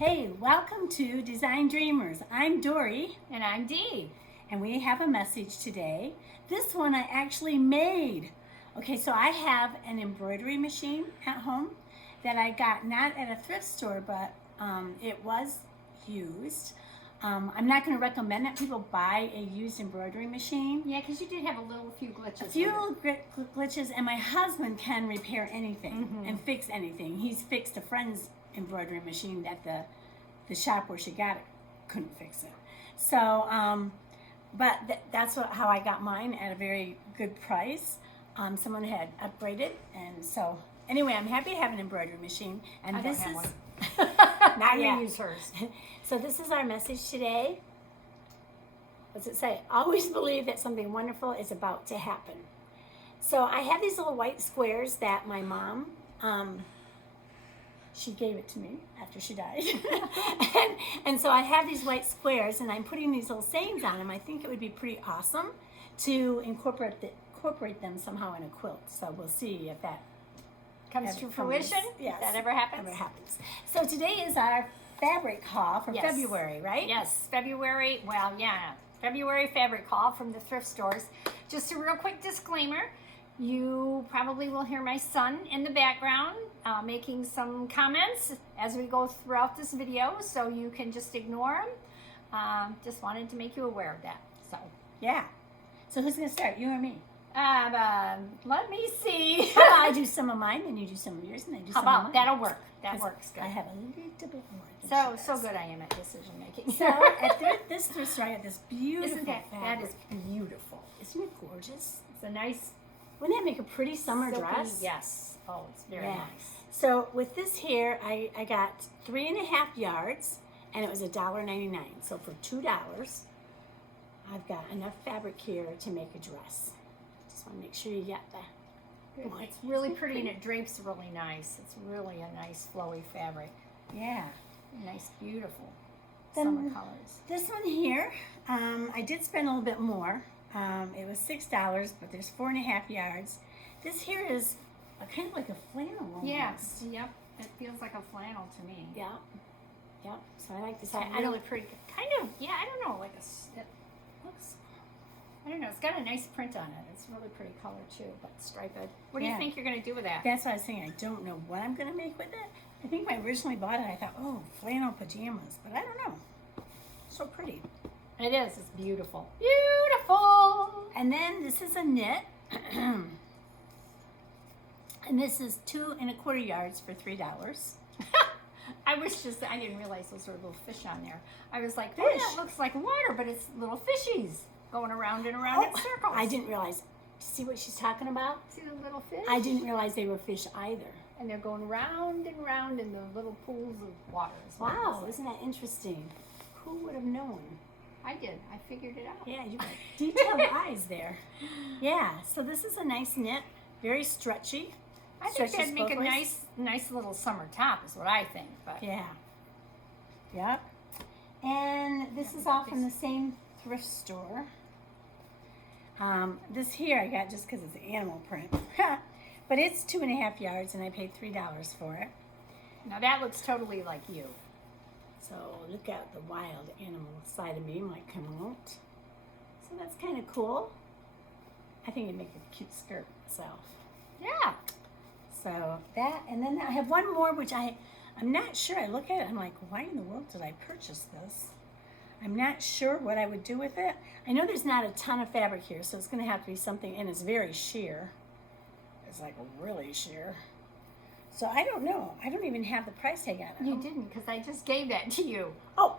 Hey, welcome to Design Dreamers. I'm Dory. And I'm Dee. And we have a message today. This one I actually made. Okay, so I have an embroidery machine at home that I got not at a thrift store, but it was used. I'm not going to recommend that people buy a used embroidery machine. Yeah, because you did have a few glitches. A few glitches, and my husband can repair anything and fix anything. He's fixed a friend's embroidery machine at the shop where she got it. Couldn't fix it. So, but that's how I got mine at a very good price. Someone had upgraded, and so anyway, I'm happy to have an embroidery machine. And I this don't have is one. not yet. I use hers. So this is our message today. What's it say? Always believe that something wonderful is about to happen. So I have these little white squares that my mom, she gave it to me after she died. and so I have these white squares, and I'm putting these little sayings on them. I think it would be pretty awesome to incorporate them somehow in a quilt. So we'll see if that Comes to fruition? Yes. If that ever happens? Ever happens. So today is our fabric haul for Yes. February, right? Yes, February fabric haul from the thrift stores. Just a real quick disclaimer. You probably will hear my son in the background making some comments as we go throughout this video, so you can just ignore them. Just wanted to make you aware of that. So, Yeah. So who's going to start, you or me? let me see. How about I do some of mine, and you do some of yours, and I do How some of about mine? that'll work? That 'Cause works good. I have a little bit more. than she So does. good I am at decision making. So at this thrift store, I have this beautiful Isn't that fabric. is beautiful. Isn't it gorgeous? It's a nice Wouldn't that make a pretty summer silky- dress? Yes. Oh, it's very Yeah. nice. So with this here, I got 3.5 yards, and it was $1.99. So for $2, I've got enough fabric here to make a dress. Just want to make sure you get the. Boy, It's really pretty and it drapes really nice. It's really a nice flowy fabric. Yeah. Nice, beautiful Then summer colors. This one here, I did spend a little bit more. It was $6, but there's 4.5 yards. This here is kind of like a flannel almost. Yes. Yep. It feels like a flannel to me. Yep. Yep. So I like this. It's really pretty. Kind of. Yeah. I don't know. Like it looks. I don't know. It's got a nice print on it. It's really pretty color too, but striped. What do you Yeah. think you're going to do with that? That's what I was saying. I don't know what I'm going to make with it. I think when I originally bought it, I thought, oh, flannel pajamas, but I don't know. So pretty. It is. It's beautiful. Beautiful. And then this is a knit. And this is 2.25 yards for $3. I didn't realize those were little fish on there. I was like, Fish. oh, that looks like water, but it's little fishies going around and around in circles. I didn't realize. See what she's talking about? See the little fish? I didn't realize they were fish either. And they're going round and round in the little pools of water. is what it Wow, looks isn't that interesting? Who would have known? like. I did. I figured it out. Yeah, you got detailed eyes there. Yeah, so this is a nice knit, very stretchy. I think Stretches that'd make both a ways. nice little summer top is what I think. But Yeah. Yep. And this is all from the same thrift store. This here I got just because it's animal print. But it's 2.5 yards, and I paid $3 for it. now that looks totally like you. So look at the wild animal side of me might come out. So that's kind of cool. I think it'd make a cute skirt myself. Yeah. So that, and then I have one more, which I'm not sure. I look at it, I'm like, why in the world did I purchase this? I'm not sure what I would do with it. I know there's not a ton of fabric here, so it's going to have to be something, and it's very sheer. It's like really sheer. So I don't know. I don't even have the price tag on it. You didn't, because I just gave that to you. Oh,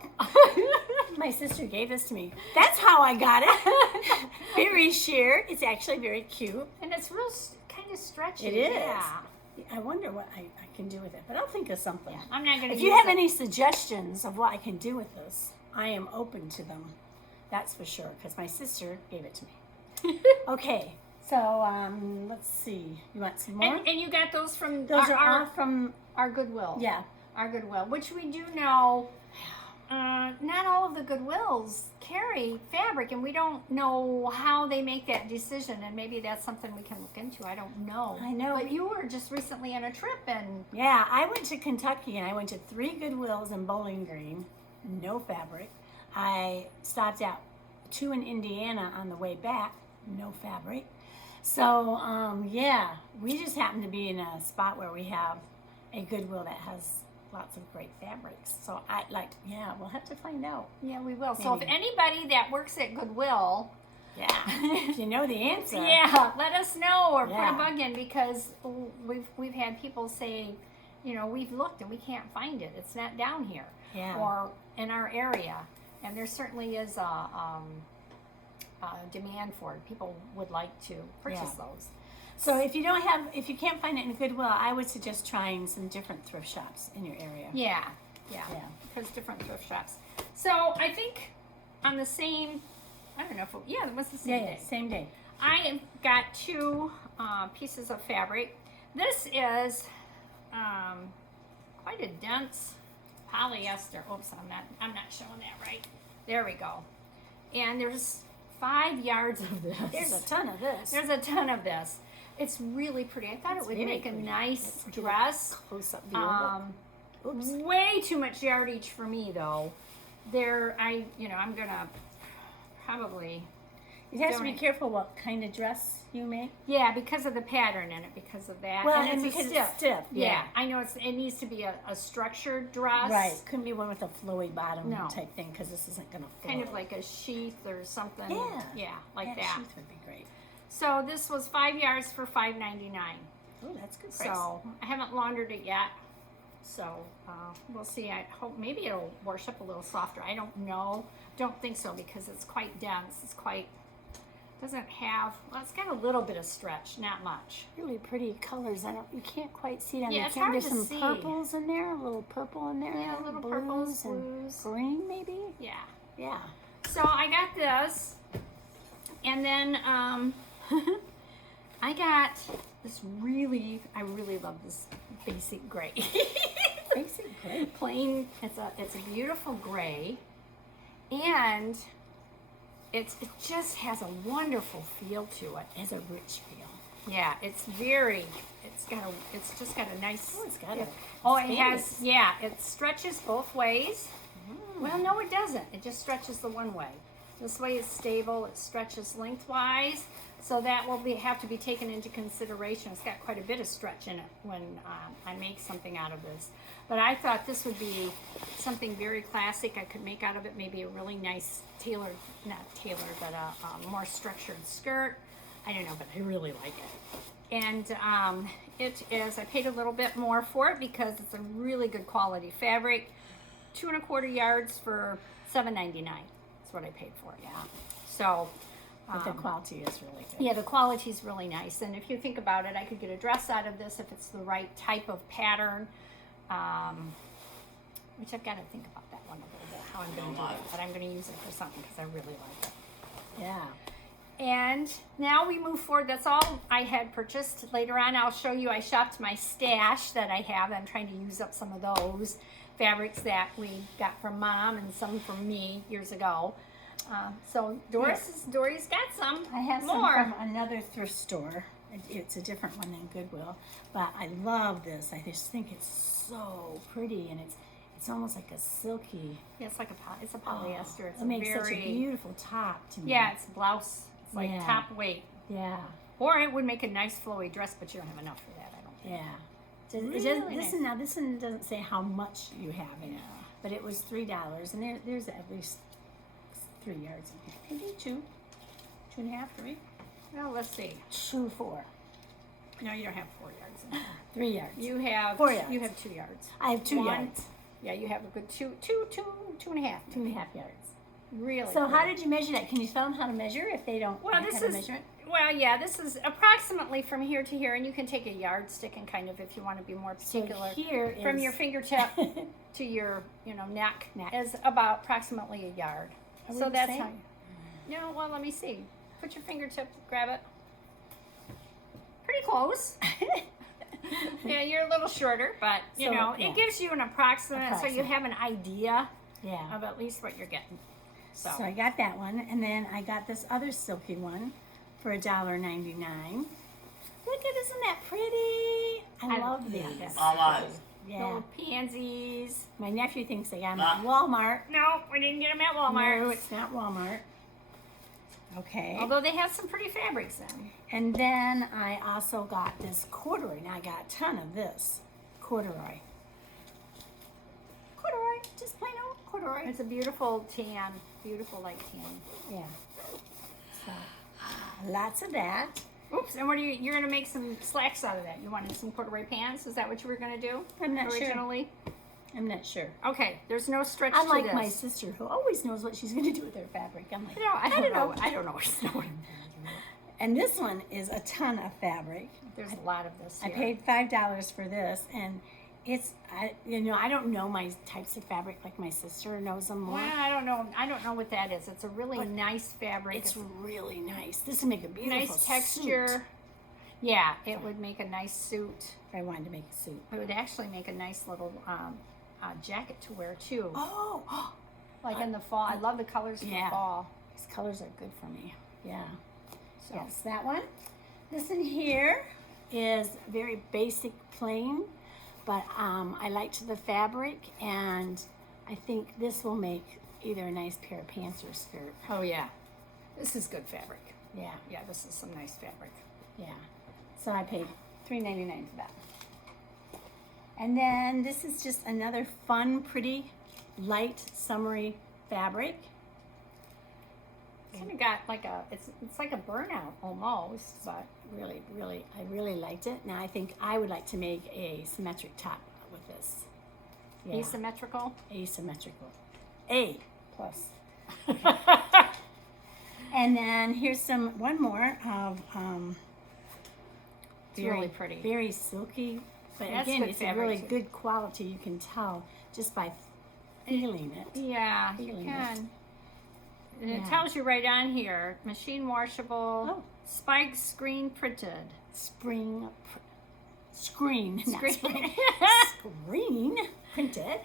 my sister gave this to me. That's how I got it. Very sheer. It's actually very cute. And it's real kind of stretchy. It is. Yeah. I wonder what I can do with it, but I'll think of something. Yeah. I'm not going to If you have any suggestions of what I can do with this, I am open to them. That's for sure, because my sister gave it to me. Okay, so let's see. You want some more? And you got those from Those are all our from, Goodwill. yeah. Our Goodwill, which we do know not all of the Goodwills carry fabric, and we don't know how they make that decision, and maybe that's something we can look into. I don't know. I know. But you were just recently on a trip, and Yeah, I went to Kentucky and I went to 3 Goodwills in Bowling Green, no fabric. I stopped at 2 in Indiana on the way back, no fabric. So, yeah, we just happen to be in a spot where we have a Goodwill that has lots of great fabrics. So we'll have to find out. yeah, we will. So if Maybe. anybody that works at Goodwill, Yeah, if you know the answer. yeah, let us know or put Yeah. a bug in, because we've had people say, we've looked and we can't find it. It's not down here Yeah. or in our area, and there certainly is a demand for it. People would like to purchase those. So if you can't find it in Goodwill, I would suggest trying some different thrift shops in your area. Yeah. Yeah. Because different thrift shops. So I think on the same, I don't know if it was the same day. Same day. I got 2 pieces of fabric. This is quite a dense polyester. Oops, I'm not showing that right. There we go. And there's 5 yards of this. There's a ton of this. There's a ton of this. It's really pretty. I thought it would very make a pretty. nice Let's get a dress. Close up view. Oops. Way too much yardage for me though. I'm gonna probably. You have to be donate. careful what kind of dress you make. Yeah, because of the pattern in it, because of that. Well, and and it's because stiff. it's stiff. Yeah, I know it needs to be a structured dress. Right. Couldn't be one with a flowy bottom No. type thing because this isn't going to flow. Kind of like a sheath or something. Yeah. Yeah, like yeah, that. sheath would be great. So this was 5 yards for $5.99. Oh, that's good price. So I haven't laundered it yet. So we'll see. I hope maybe it'll wash up a little softer. I don't know. Don't think so because it's quite dense. It's got a little bit of stretch, not much. Really pretty colors. You can't quite see it on Yeah, the it's camera. hard There's to some see. purples in there, a little purple in there. Yeah, little blues purples, and blues. green maybe. Yeah. Yeah. So I got this, and then I got this I really love this basic gray. Basic gray. Plain, it's a beautiful gray, and it just has a wonderful feel to it. It has a rich feel. Yeah, it's just got a nice. Oh, it's got a. Oh, it space. has. Yeah, it stretches both ways. Well, no, it doesn't. It just stretches the one way. This way is stable. It stretches lengthwise, so that will have to be taken into consideration. It's got quite a bit of stretch in it when I make something out of this. But I thought this would be something very classic. I could make out of it maybe a really nice but a more structured skirt. I don't know, but I really like it. And it is, I paid a little bit more for it because it's a really good quality fabric. 2 1/4 yards for $7.99. That's what I paid for it. Yeah. So, But the quality is really good. yeah, the quality is really nice. And if you think about it, I could get a dress out of this if it's the right type of pattern. Which I've got to think about that one a little bit, how I'm going to do it. But I'm going to use it for something because I really like it. Yeah. And now we move forward. That's all I had purchased. Later on, I'll show you. I shopped my stash that I have. I'm trying to use up some of those fabrics that we got from Mom and some from me years ago. So Dory's got some. I have more. some from another thrift store. It's a different one than Goodwill, but I love this. I just think it's so pretty, and it's almost like a silky. Yeah, it's a polyester. It's It makes such a beautiful top to me. Yeah, it's blouse. It's like Yeah. top weight. Yeah. Or it would make a nice flowy dress, but you don't have enough for that, I don't think. Yeah. Really nice. This one doesn't say how much you have in it, but it was $3, and there's at least 3 yards in here. Maybe 2, 2.5, 3. Well, let's see. 2, 4, No, you don't have 4 yards in there. 3 yards. You have 4 yards. You have 2 yards. I have 2 One. yards, Yeah, you have a good 2.5. 2.5 yards. Really. So how good. did you measure that? Can you tell them how to measure if they don't Well, have this a is measurement? this is approximately from here to here, and you can take a yardstick and kind of, if you want to be more particular, So here is from your fingertip to your neck is about approximately a yard. Are we So the that's same? how. No, well, let me see. Put your fingertip, grab it. Pretty close. Yeah, you're a little shorter, but you So, know, yeah. it gives you an approximate, so you have an idea. Yeah. of at least what you're getting. So, So I got that one, and then I got this other silky one for $1.99. Look at, isn't that pretty? I love these. that's Mamas. Yeah. Little pansies. My nephew thinks they got them at Walmart. No, we didn't get them at Walmart. No, it's not Walmart. Okay. Although they have some pretty fabrics in. And then I also got this corduroy. Now I got a ton of this corduroy. Corduroy, just plain old corduroy. It's a beautiful tan, beautiful light tan. Yeah. So, lots of that. Oops, and what are you're gonna make some slacks out of that. You wanted some corduroy pants? Is that what you were gonna do? I'm not sure. originally? I'm not sure. Okay, there's no stretch to Unlike this. my sister, who always knows what she's going to do with her fabric. I'm like, No, I don't know. I don't know what's going on. And this one is a ton of fabric. There's a lot of this I here. paid $5 for this, and it's, I don't know my types of fabric like my sister knows them more. Well, I don't know. I don't know what that is. It's a really nice fabric. It's really nice. This would make a beautiful nice texture. suit Yeah, it would make a nice suit. if I wanted to make a suit. It would actually make a nice little jacket to wear too. Oh, Like in the fall. I love the colors for Yeah. fall. these colors are good for me. Yeah. So Yes, that one. This in here is very basic, plain, but I liked the fabric, and I think this will make either a nice pair of pants or a skirt. oh yeah. This is good fabric. Yeah, Yeah, this is some nice fabric. yeah. So I paid $3.99 for that. And then this is just another fun, pretty, light, summery fabric. Kind of got like it's like a burnout almost, but Really, I really liked it. Now I think I would like to make a symmetric top with this. Yeah. asymmetrical. Asymmetrical. A plus. And then here's one more of It's really pretty. very silky, but That's again, good it's a fabric, really too. good quality. You can tell just by feeling it. Yeah, you Feeling can. And it Yeah. tells you right on here, machine washable, Oh. spike screen printed. Screen, not screen printed,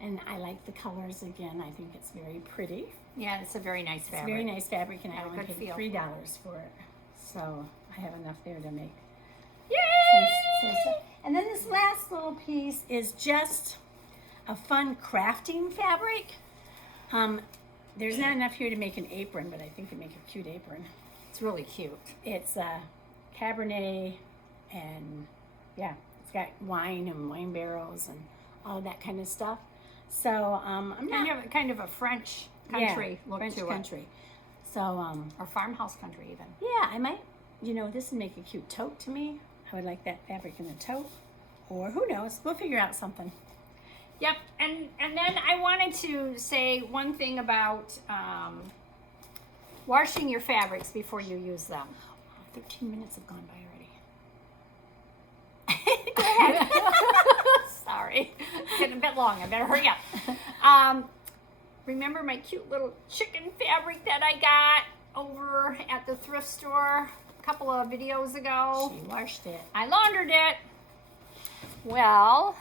and I like the colors again. I think it's very pretty. Yeah, it's a very nice It's fabric. very nice fabric, and I Got a only good paid feel. $3 for it, so I have enough there to make. Yay! Stuff. And then this last little piece is just a fun crafting fabric. There's not enough here to make an apron, but I think it'd make a cute apron. It's really cute. It's Cabernet, and yeah, it's got wine and wine barrels and all that kind of stuff. So I'm not Kind of a French country look French to country. So it. Or farmhouse country even. yeah, I might, this would make a cute tote to me. I would like that fabric in a tote, or who knows? We'll figure out something. Yep, and then I wanted to say one thing about washing your fabrics before you use them. 13 minutes have gone by already. Sorry, it's getting a bit long. I better hurry up. Remember my cute little chicken fabric that I got over at the thrift store a couple of videos ago? She washed it. I laundered it. Well,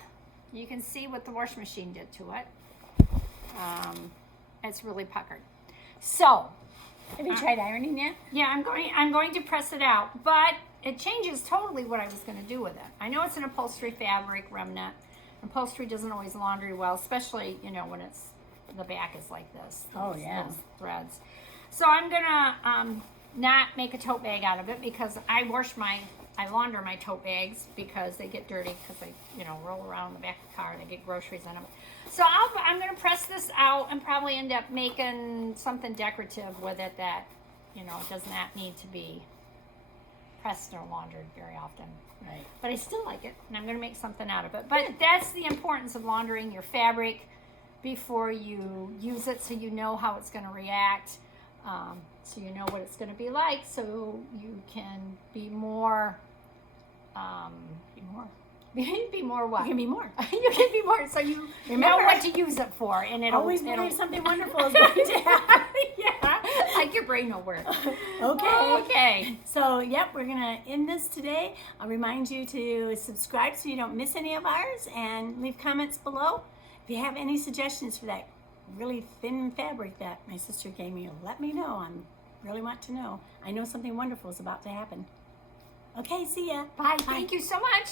you can see what the washing machine did to it. It's really puckered. So, Have you tried ironing yet? yeah, I'm going to press it out, but it changes totally what I was going to do with it. I know it's an upholstery fabric remnant. Upholstery doesn't always laundry well, especially when it's the back is like this. Oh, those- yeah. those threads. So I'm gonna not make a tote bag out of it because I launder my tote bags because they get dirty because they roll around in the back of the car and they get groceries in them. So I'm gonna press this out and probably end up making something decorative with it that does not need to be pressed or laundered very often. Right. But I still like it, and I'm going to make something out of it. But that's the importance of laundering your fabric before you use it, so you know how it's going to react, so you know what it's going to be like, so you can be more, be more what? You can be more. You can be more, so you know Remember, what to use it for, and Always believe something wonderful is going to happen. Yeah, like your brain will work. Okay. Okay. So, yep, we're going to end this today. I'll remind you to subscribe so you don't miss any of ours, and leave comments below. If you have any suggestions for that really thin fabric that my sister gave me, let me know. I really want to know. I know something wonderful is about to happen. Okay, see ya. Bye. Thank you so much.